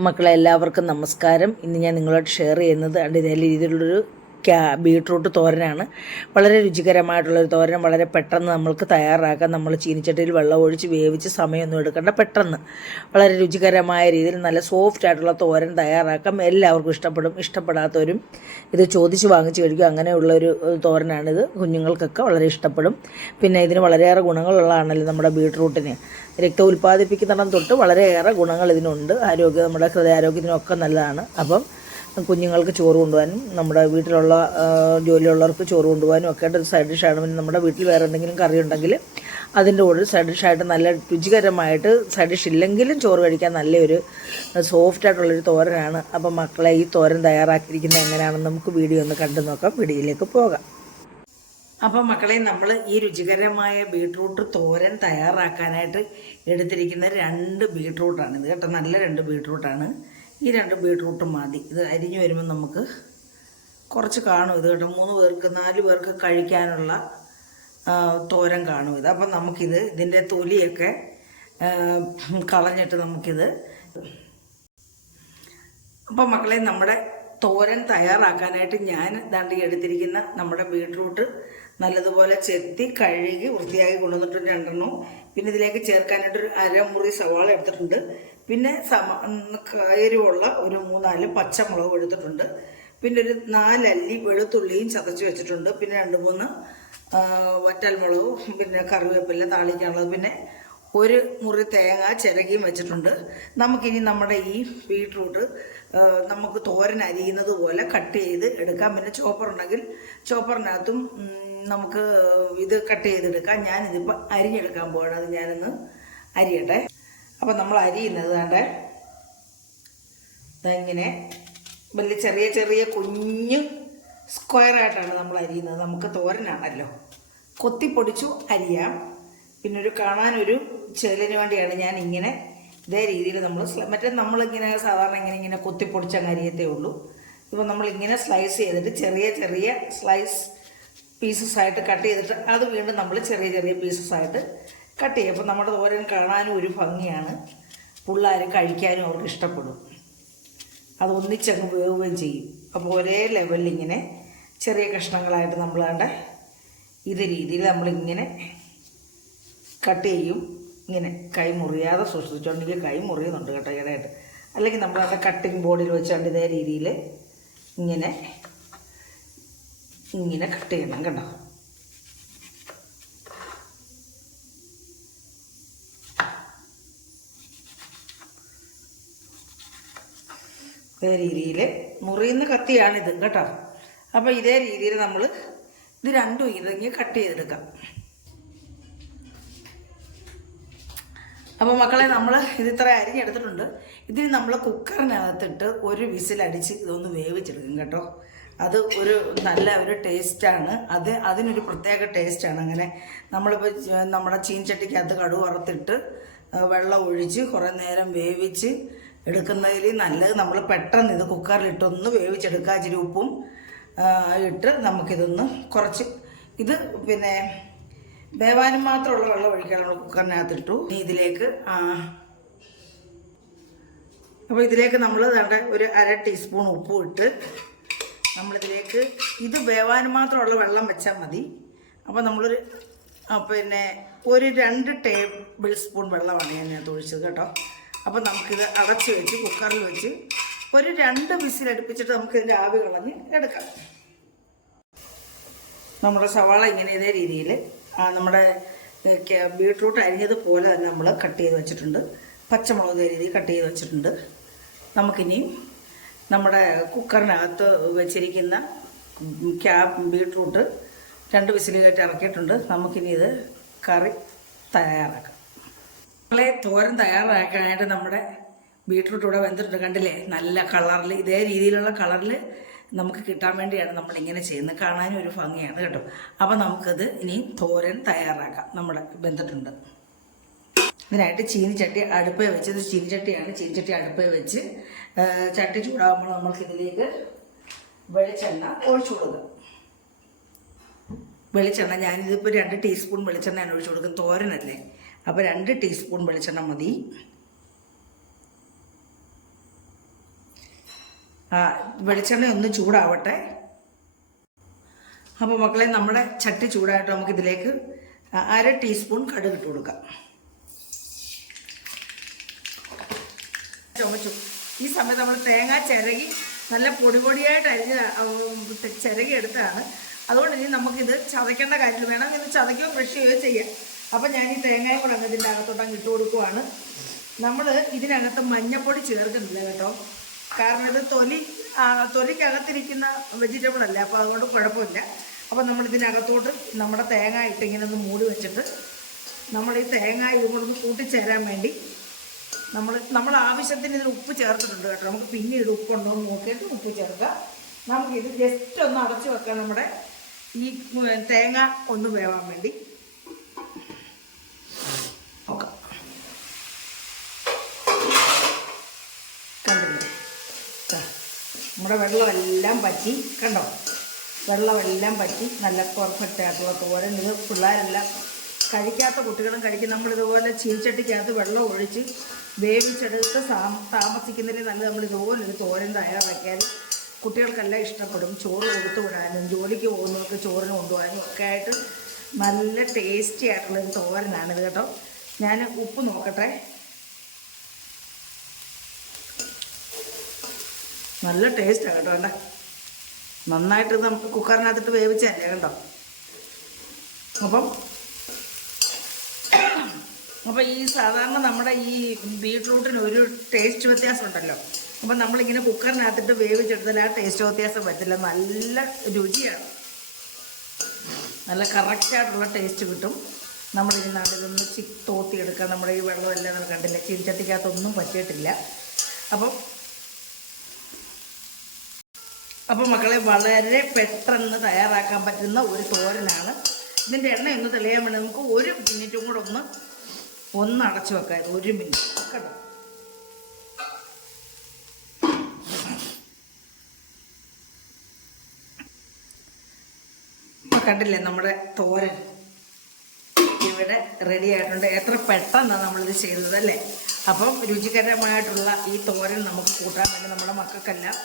മക്കളെ എല്ലാവർക്കും നമസ്കാരം. ഇന്ന് ഞാൻ നിങ്ങളോട് ഷെയർ ചെയ്യുന്നത് ഇതേ രീതിയിലുള്ളൊരു ബീട്രൂട്ട് തോരനാണ്. വളരെ രുചികരമായിട്ടുള്ളൊരു തോരൻ. വളരെ പെട്ടെന്ന് നമ്മൾക്ക് തയ്യാറാക്കാം. നമ്മൾ ചീനിച്ചട്ടിയിൽ വെള്ളം ഒഴിച്ച് വേവിച്ച് സമയമൊന്നും എടുക്കേണ്ട, പെട്ടെന്ന് വളരെ രുചികരമായ രീതിയിൽ നല്ല സോഫ്റ്റ് ആയിട്ടുള്ള തോരൻ തയ്യാറാക്കാം. എല്ലാവർക്കും ഇഷ്ടപ്പെടും. ഇഷ്ടപ്പെടാത്തവരും ഇത് ചോദിച്ച് വാങ്ങിച്ച് കഴിക്കും. അങ്ങനെയുള്ളൊരു തോരനാണിത്. കുഞ്ഞുങ്ങൾക്കൊക്കെ വളരെ ഇഷ്ടപ്പെടും. പിന്നെ ഇതിന് വളരെയേറെ ഗുണങ്ങളുള്ളതാണല്ലോ നമ്മുടെ ബീട്രൂട്ടിന്. രക്തം ഉൽപ്പാദിപ്പിക്കുന്നിടം തൊട്ട് വളരെയേറെ ഗുണങ്ങൾ ഇതിനുണ്ട്. നമ്മുടെ ഹൃദയാരോഗ്യത്തിനൊക്കെ നല്ലതാണ്. അപ്പം കുഞ്ഞുങ്ങൾക്ക് ചോറ് കൊണ്ടുപോകാനും നമ്മുടെ വീട്ടിലുള്ള ജോലിയുള്ളവർക്ക് ചോറ് കൊണ്ടുപോകാനും ഒക്കെ ആയിട്ട് ഒരു സൈഡ് ഡിഷാണ്. പിന്നെ നമ്മുടെ വീട്ടിൽ വേറെ എന്തെങ്കിലും കറി ഉണ്ടെങ്കിൽ അതിൻ്റെ കൂടെ സൈഡ് ഡിഷായിട്ട് നല്ല രുചികരമായിട്ട്, സൈഡ് ഡിഷ് ഇല്ലെങ്കിലും ചോറ് കഴിക്കാൻ നല്ലൊരു സോഫ്റ്റായിട്ടുള്ളൊരു തോരനാണ്. അപ്പം മക്കളെ, ഈ തോരൻ തയ്യാറാക്കിയിരിക്കുന്നത് എങ്ങനെയാണെന്ന് നമുക്ക് വീഡിയോ ഒന്ന് കണ്ടു നോക്കാം. വീഡിയോയിലേക്ക് പോകാം. അപ്പം മക്കളെ, നമ്മൾ ഈ രുചികരമായ ബീട്രൂട്ട് തോരൻ തയ്യാറാക്കാനായിട്ട് എടുത്തിരിക്കുന്ന 2 ബീട്രൂട്ടാണ് ഇത് കേട്ടോ. നല്ല 2 ബീട്രൂട്ടാണ്. ഈ 2 ബീട്രൂട്ട് മതി. ഇത് അരിഞ്ഞു വരുമ്പോൾ നമുക്ക് കുറച്ച് കാണും ഇത് കേട്ടോ. 3 പേർക്ക് 4 പേർക്ക് കഴിക്കാനുള്ള തോരൻ കാണും ഇത്. അപ്പം നമുക്കിത് ഇതിൻ്റെ തൊലിയൊക്കെ കളഞ്ഞിട്ട് നമുക്കിത്. അപ്പം മക്കളെ, നമ്മുടെ തോരൻ തയ്യാറാക്കാനായിട്ട് ഞാൻ ദാണ്ടി എടുത്തിരിക്കുന്ന നമ്മുടെ ബീട്രൂട്ട് നല്ലതുപോലെ ചെത്തി കഴുകി വൃത്തിയാക്കി കൊണ്ടുവന്നിട്ടുണ്ട് 2 പിന്നെ ഇതിലേക്ക് ചേർക്കാനായിട്ടൊരു അരമുറി സവാള എടുത്തിട്ടുണ്ട്. പിന്നെ എരിവുള്ള ഒരു 3-4 പച്ചമുളകും എടുത്തിട്ടുണ്ട്. പിന്നെ ഒരു 4 അല്ലി വെളുത്തുള്ളിയും ചതച്ച് വെച്ചിട്ടുണ്ട്. പിന്നെ 2-3 വറ്റൽമുളകും, പിന്നെ കറിവേപ്പില താളിക്കാനുള്ളത്, പിന്നെ ഒരു മുറി തേങ്ങ ചിരകിയും വെച്ചിട്ടുണ്ട്. നമുക്കിനി നമ്മുടെ ഈ ബീട്രൂട്ട് നമുക്ക് തോരൻ അരിയുന്നത് പോലെ കട്ട് ചെയ്ത് എടുക്കാം. പിന്നെ ചോപ്പർ ഉണ്ടെങ്കിൽ ചോപ്പറിനകത്തും നമുക്ക് ഇത് കട്ട് ചെയ്തെടുക്കാം. ഞാനിതിപ്പോൾ അരിഞ്ഞെടുക്കാൻ പോവാണ്. അത് ഞാനൊന്ന് അരിയട്ടെ. അപ്പം നമ്മൾ അരിയുന്നത് കണ്ടേ ഇങ്ങനെ വലിയ ചെറിയ ചെറിയ കുഞ്ഞ് സ്ക്വയറായിട്ടാണ് നമ്മൾ അരിയുന്നത്. നമുക്ക് തോരനാണല്ലോ, കൊത്തിപ്പൊടിച്ചു അരിയാം. പിന്നെ ഒരു കാണാനൊരു ചേലിന് വേണ്ടിയാണ് ഞാൻ ഇങ്ങനെ ഇതേ രീതിയിൽ മറ്റേ നമ്മളിങ്ങനെ സാധാരണ ഇങ്ങനെ കൊത്തിപ്പൊടിച്ചങ്ങ് അരിയത്തേ ഉള്ളൂ. ഇപ്പം നമ്മളിങ്ങനെ സ്ലൈസ് ചെയ്തിട്ട് ചെറിയ ചെറിയ സ്ലൈസ് പീസസ് ആയിട്ട് കട്ട് ചെയ്തിട്ട് അത് വീണ്ടും നമ്മൾ ചെറിയ ചെറിയ പീസസ് ആയിട്ട് കട്ട് ചെയ്യും. അപ്പം നമ്മുടെ തോരൻ കാണാനും ഒരു ഭംഗിയാണ്. പിള്ളേർ കഴിക്കാനും അവർക്ക് ഇഷ്ടപ്പെടും. അത് ഒന്നിച്ചങ്ങ് വേവുകയും ചെയ്യും. അപ്പോൾ ഒരേ ലെവലിൽ ഇങ്ങനെ ചെറിയ കഷ്ണങ്ങളായിട്ട് നമ്മൾ കണ്ട ഇത് രീതിയിൽ നമ്മളിങ്ങനെ കട്ട് ചെയ്യും. ഇങ്ങനെ കൈ മുറിയാതെ സൂക്ഷിച്ചുകൊണ്ടെങ്കിൽ കൈ മുറിയുന്നുണ്ട് കേട്ടോ ഈടായിട്ട്. അല്ലെങ്കിൽ നമ്മളവിടെ കട്ടിങ് ബോർഡിൽ വെച്ചുകൊണ്ട് ഇതേ രീതിയിൽ ഇങ്ങനെ കട്ട് ചെയ്യണം കേട്ടോ. ഇതേ രീതിയിൽ മുറിയുന്ന കത്തിയാണിത് കേട്ടോ. അപ്പോൾ ഇതേ രീതിയിൽ നമ്മൾ ഇത് 2 ഇതങ്ങി കട്ട് ചെയ്തെടുക്കാം. അപ്പോൾ മക്കളെ, നമ്മൾ ഇതിത്ര അരിഞ്ഞെടുത്തിട്ടുണ്ട്. ഇതിന് നമ്മൾ കുക്കറിനകത്തിട്ട് ഒരു വിസിലടിച്ച് ഇതൊന്ന് വേവിച്ചെടുക്കും കേട്ടോ. അത് ഒരു നല്ല ഒരു ടേസ്റ്റാണ്. അതിനൊരു പ്രത്യേക ടേസ്റ്റാണ്. അങ്ങനെ നമ്മളിപ്പോൾ നമ്മുടെ ചീൻചട്ടിക്കകത്ത് കടുക് വറുത്തിട്ട് വെള്ളം ഒഴിച്ച് കുറേ നേരം വേവിച്ച് എടുക്കുന്നതിൽ നല്ലത് നമ്മൾ പെട്ടെന്ന് ഇത് കുക്കറിലിട്ടൊന്ന് വേവിച്ചെടുക്കുക. ഇച്ചിരി ഉപ്പും ഇട്ട് നമുക്കിതൊന്ന് കുറച്ച് ഇത് പിന്നെ വേവാനും മാത്രമുള്ള വെള്ളം ഒഴിക്കാനുള്ള കുക്കറിനകത്തിട്ടു. ഇതിലേക്ക് അപ്പോൾ ഇതിലേക്ക് നമ്മൾ വേണ്ട ഒരു 1/2 ടീസ്പൂൺ ഉപ്പും ഇട്ട് നമ്മളിതിലേക്ക് ഇത് വേവാനും മാത്രമുള്ള വെള്ളം വെച്ചാൽ മതി. അപ്പോൾ നമ്മളൊരു പിന്നെ ഒരു 2 ടേബിൾ സ്പൂൺ വെള്ളമാണ് ഞാൻ ഒഴിച്ചത് കേട്ടോ. അപ്പോൾ നമുക്കിത് അടച്ച് വെച്ച് കുക്കറിൽ വെച്ച് ഒരു 2 വിസിലടുപ്പിച്ചിട്ട് നമുക്കിതിൻ്റെ ആവി കളഞ്ഞ് എടുക്കാം. നമ്മുടെ സവാള ഇങ്ങനെ ഇതേ രീതിയിൽ നമ്മുടെ ബീട്രൂട്ട് അരിഞ്ഞതുപോലെ തന്നെ നമ്മൾ കട്ട് ചെയ്ത് വെച്ചിട്ടുണ്ട്. പച്ചമുളക് ഇതേ രീതിയിൽ കട്ട് ചെയ്ത് വെച്ചിട്ടുണ്ട്. നമുക്കിനിയും നമ്മുടെ കുക്കറിനകത്ത് വെച്ചിരിക്കുന്ന ബീട്രൂട്ട് 2 വിസിൽ കയറ്റി ഇറക്കിയിട്ടുണ്ട്. നമുക്കിനി ഇത് കറി തയ്യാറാക്കാം. നമ്മളെ തോരൻ തയ്യാറാക്കാനായിട്ട് നമ്മുടെ ബീട്രൂട്ട് ഇവിടെ വെന്തിട്ടുണ്ട്. കണ്ടില്ലേ, നല്ല കളറിൽ ഇതേ രീതിയിലുള്ള കളറിൽ നമുക്ക് കിട്ടാൻ വേണ്ടിയാണ് നമ്മളിങ്ങനെ ചെയ്യുന്നത്. കാണാനും ഒരു ഭംഗിയാണ് കേട്ടോ. അപ്പോൾ നമുക്കത് ഇനി തോരൻ തയ്യാറാക്കാം. നമ്മുടെ വെന്തിട്ടുണ്ട്. ഇതിനായിട്ട് ചീനിച്ചട്ടി അടുപ്പേ വെച്ച്, ഇത് ചീനിച്ചട്ടിയാണ്, ചീനിച്ചട്ടി അടുപ്പേ വെച്ച് ചട്ടി ചൂടാകുമ്പോൾ നമ്മൾക്കിതിലേക്ക് വെളിച്ചെണ്ണ ഒഴിച്ചു കൊടുക്കുക. വെളിച്ചെണ്ണ ഞാനിതിപ്പോൾ 2 ടീസ്പൂൺ വെളിച്ചെണ്ണയാണ് ഒഴിച്ചു കൊടുക്കുന്നത്. തോരനല്ലേ, അപ്പോൾ 2 ടീസ്പൂൺ വെളിച്ചെണ്ണ മതി. വെളിച്ചെണ്ണ ഒന്ന് ചൂടാവട്ടെ. അപ്പോൾ മക്കളെ, നമ്മുടെ ചട്ടി ചൂടായിട്ട് നമുക്കിതിലേക്ക് 1/2 ടീസ്പൂൺ കടുക് ഇട്ട് കൊടുക്കാം. ചുമച്ചു. ഈ സമയത്ത് നമ്മൾ തേങ്ങ ചിരകി നല്ല പൊടിയായിട്ട് ചിരകി എടുത്താണ്. അതുകൊണ്ട് ഇനി നമുക്കിത് ചതയ്ക്കേണ്ട കാര്യം വേണം. ഇത് ചതയ്ക്കുകയോ ക്രഷ് ചെയ്യുകയോ ചെയ്യാം. അപ്പം ഞാൻ ഈ തേങ്ങയും കൂടെ അങ്ങ് ഇതിൻ്റെ അകത്തോട്ട് അങ്ങ് ഇട്ട് കൊടുക്കുവാണ്. നമ്മൾ ഇതിനകത്ത് മഞ്ഞപ്പൊടി ചേർക്കുന്നില്ല കേട്ടോ. കാരണം ഇത് തൊലിക്കകത്തിരിക്കുന്ന വെജിറ്റബിൾ അല്ല, അപ്പോൾ അതുകൊണ്ട് കുഴപ്പമില്ല. അപ്പോൾ നമ്മൾ ഇതിനകത്തോട്ട് നമ്മുടെ തേങ്ങ ഇട്ട് ഇങ്ങനെ ഒന്ന് മൂടി വെച്ചിട്ട് നമ്മൾ ഈ തേങ്ങ ഇതുകൊണ്ടൊന്ന് കൂട്ടിച്ചേരാൻ വേണ്ടി നമ്മൾ ആവശ്യത്തിന് ഇതിന് ഉപ്പ് ചേർത്തിട്ടുണ്ട് കേട്ടോ. നമുക്ക് പിന്നീട് ഉപ്പുണ്ടോ എന്ന് നോക്കിയിട്ട് ഉപ്പ് ചേർക്കുക. നമുക്കിത് ജസ്റ്റ് ഒന്ന് അടച്ചു വെക്കാം, നമ്മുടെ ഈ തേങ്ങ ഒന്ന് വേവാൻ വേണ്ടി. ഓക്കെ, കണ്ടില്ലേ നമ്മുടെ വെള്ളമെല്ലാം പറ്റി, കണ്ടോ? വെള്ളമെല്ലാം പറ്റി നല്ല പെർഫെക്റ്റ് ആയിട്ടുള്ള തോരൻ. ഇത് പിള്ളേരെല്ലാം കഴിക്കാത്ത കുട്ടികളും കഴിക്കും. നമ്മളിതുപോലെ ചീനിച്ചട്ടിക്കകത്ത് വെള്ളം ഒഴിച്ച് വേവിച്ചെടുത്ത് താമസിക്കുന്നതിന് നല്ലത് നമ്മളിതുപോലൊരു തോരൻ തയ്യാറാക്കിയാൽ കുട്ടികൾക്കെല്ലാം ഇഷ്ടപ്പെടും. ചോറ് കൊടുത്തു വിടാനും ജോലിക്ക് പോകുന്നവർക്ക് ചോറിന് കൊണ്ടുപോകാനും ഒക്കെ ആയിട്ട് നല്ല ടേസ്റ്റി ആയിട്ടുള്ളൊരു തോരനാണിത് കേട്ടോ. ഞാൻ ഉപ്പ് നോക്കട്ടെ. നല്ല ടേസ്റ്റാണ് കേട്ടോ. വേണ്ട, നന്നായിട്ട് നമുക്ക് കുക്കറിനകത്തിട്ട് വേവിച്ചല്ലേ കേട്ടോ. അപ്പോൾ ഈ സാധാരണ നമ്മുടെ ഈ ബീട്രൂട്ടിന് ഒരു ടേസ്റ്റ് വ്യത്യാസം ഉണ്ടല്ലോ. അപ്പം നമ്മളിങ്ങനെ കുക്കറിനകത്തിട്ട് വേവിച്ചെടുത്താൽ ആ ടേസ്റ്റ് വ്യത്യാസം പറ്റില്ല. നല്ല രുചിയാണ്, നല്ല കറക്റ്റായിട്ടുള്ള ടേസ്റ്റ് കിട്ടും. നമ്മളിതിനകത്ത് ഇതൊന്ന് തോത്തിയെടുക്കാം. നമ്മുടെ ഈ വെള്ളമെല്ലാം നമ്മൾ കണ്ടില്ല, ചീനിച്ചട്ടിക്കകത്തൊന്നും പറ്റിയിട്ടില്ല. അപ്പം മക്കളെ, വളരെ പെട്ടെന്ന് തയ്യാറാക്കാൻ പറ്റുന്ന ഒരു തോരനാണ്. ഇതിൻ്റെ എണ്ണയൊന്ന് തെളിയാൻ വേണ്ടി നമുക്ക് 1 മിനിറ്റും കൂടെ ഒന്ന് അടച്ചു വെക്കാം. 1 മിനിറ്റ് കേട്ടോ. കണ്ടില്ലേ, നമ്മുടെ തോരൻ ഇവിടെ റെഡി ആയിട്ടുണ്ട്. എത്ര പെട്ടെന്നാണ് നമ്മളിത് ചെയ്തത് അല്ലേ? അപ്പം രുചികരമായിട്ടുള്ള ഈ തോരൻ നമുക്ക് കൂട്ടാൻ വേണ്ടി നമ്മുടെ മക്കൾക്കെല്ലാം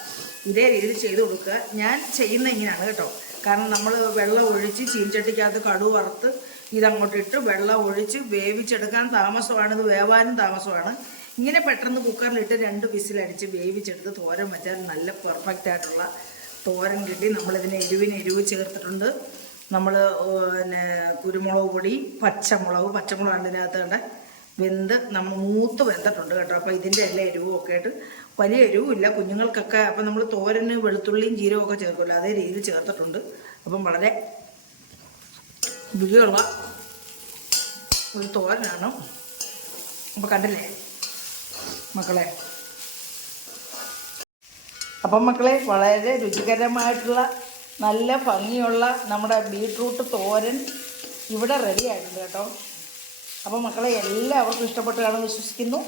ഇതേ രീതിയിൽ ചെയ്ത് കൊടുക്കുക. ഞാൻ ചെയ്യുന്ന ഇങ്ങനെയാണ് കേട്ടോ. കാരണം നമ്മൾ വെള്ളം ഒഴിച്ച് ചീനിച്ചട്ടിക്കകത്ത് കടുക് വറുത്ത് ഇതങ്ങോട്ടിട്ട് വെള്ളം ഒഴിച്ച് വേവിച്ചെടുക്കാൻ താമസമാണ്, ഇത് വേവാനും താമസമാണ്. ഇങ്ങനെ പെട്ടെന്ന് കുക്കറിലിട്ട് 2 വിസിലടിച്ച് വേവിച്ചെടുത്ത് തോരൻ വെച്ചാൽ നല്ല പെർഫെക്റ്റ് ആയിട്ടുള്ള തോരൻ കിട്ടി. നമ്മളിതിന് എരിവ് ചേർത്തിട്ടുണ്ട്. നമ്മൾ പിന്നെ കുരുമുളക് പൊടി, പച്ചമുളക് അതിനകത്ത് കണ്ട വെന്ത് നമ്മൾ മൂത്ത് വെന്തിട്ടുണ്ട് കേട്ടോ. അപ്പോൾ ഇതിൻ്റെ എല്ലാ എരിവും ഒക്കെ ആയിട്ട് വലിയ എരിവുമില്ല കുഞ്ഞുങ്ങൾക്കൊക്കെ. അപ്പം നമ്മൾ തോരന് വെളുത്തുള്ളിയും ജീരകവും ഒക്കെ ചേർക്കുമല്ലോ, അതേ രീതിയിൽ ചേർത്തിട്ടുണ്ട്. അപ്പം വളരെ രുചിയുള്ള ഒരു തോരനാണ്. അപ്പം കണ്ടില്ലേ മക്കളെ? അപ്പം മക്കളെ, വളരെ രുചികരമായിട്ടുള്ള നല്ല ഭംഗിയുള്ള നമ്മുടെ ബീട്രൂട്ട് തോരൻ ഇവിടെ റെഡി ആയിട്ടുണ്ട് കേട്ടോ. അപ്പോൾ മക്കളെ, എല്ലാവർക്കും ഇഷ്ടപ്പെട്ട് കാണുമെന്ന് വിശ്വസിക്കുന്നു.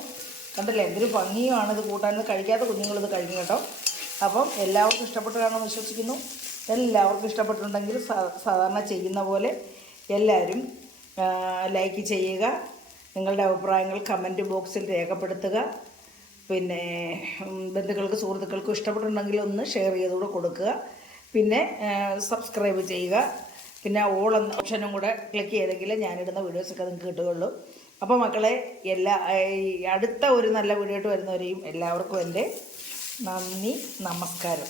കണ്ടില്ലേ, എന്തൊരു ഭംഗിയുമാണ് ഇത് കൂട്ടാൻ. കഴിക്കാത്ത കുഞ്ഞുങ്ങളിത് കഴിക്കും കേട്ടോ. അപ്പം എല്ലാവർക്കും ഇഷ്ടപ്പെട്ട് കാണുമെന്ന് വിശ്വസിക്കുന്നു. എല്ലാവർക്കും ഇഷ്ടപ്പെട്ടിട്ടുണ്ടെങ്കിൽ സാധാരണ ചെയ്യുന്ന പോലെ എല്ലാവരും ലൈക്ക് ചെയ്യുക. നിങ്ങളുടെ അഭിപ്രായങ്ങൾ കമൻറ്റ് ബോക്സിൽ രേഖപ്പെടുത്തുക. പിന്നെ ബന്ധുക്കൾക്ക് സുഹൃത്തുക്കൾക്കും ഇഷ്ടപ്പെട്ടിട്ടുണ്ടെങ്കിൽ ഒന്ന് ഷെയർ ചെയ്തുകൂടെ കൊടുക്കുക. പിന്നെ സബ്സ്ക്രൈബ് ചെയ്യുക. പിന്നെ ഓൾ എന്ന ഓപ്ഷനും കൂടെ ക്ലിക്ക് ചെയ്തെങ്കിൽ ഞാനിടുന്ന വീഡിയോസൊക്കെ നിങ്ങൾക്ക് കിട്ടുകയുള്ളൂ. അപ്പോൾ മക്കളെ, അടുത്ത ഒരു നല്ല വീഡിയോ ആയിട്ട് വരുന്നവരെയും എല്ലാവർക്കും എൻ്റെ നന്ദി, നമസ്കാരം.